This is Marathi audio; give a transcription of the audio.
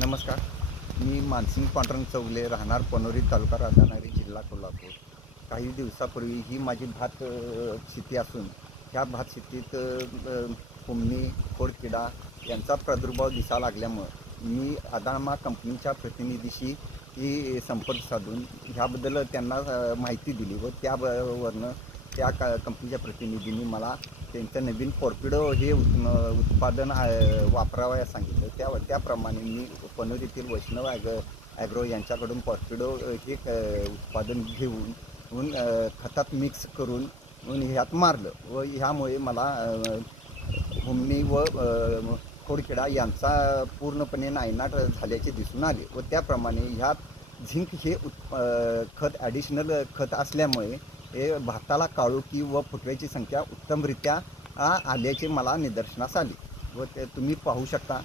नमस्कार. मी मानसिंग पांडुरंग चौगले, राहणार पनोरी, तालुका राधानगरी, जिल्हा कोल्हापूर. काही दिवसापूर्वी ही माझी भात शेती असून ह्या भात शेतीत कुमणी, खोडकिडा यांचा प्रादुर्भाव दिसा लागल्यामुळं मी अदामा कंपनीच्या प्रतिनिधीशी ही संपर्क साधून ह्याबद्दल त्यांना माहिती दिली व त्यावरनं त्या कंपनीच्या प्रतिनिधींनी मला त्यांचं नवीन टॉर्पिडो हे उत्पादन वापरावयास सांगितलं. त्याप्रमाणे मी पनोरीतील वैष्णव ॲग्रो यांच्याकडून टॉर्पिडो हे उत्पादन घेऊन खतात मिक्स करून ह्यात मारलं व ह्यामुळे मला हुमणी व खोडकिडा यांचा पूर्णपणे नायनाट झाल्याचे दिसून आले व त्याप्रमाणे ह्यात झिंक हे खत ॲडिशनल खत असल्यामुळे हे भाताला काळोखी व फुटव्याची संख्या उत्तमरित्या आल्याचे मला निदर्शनास आले व ते तुम्ही पाहू शकता.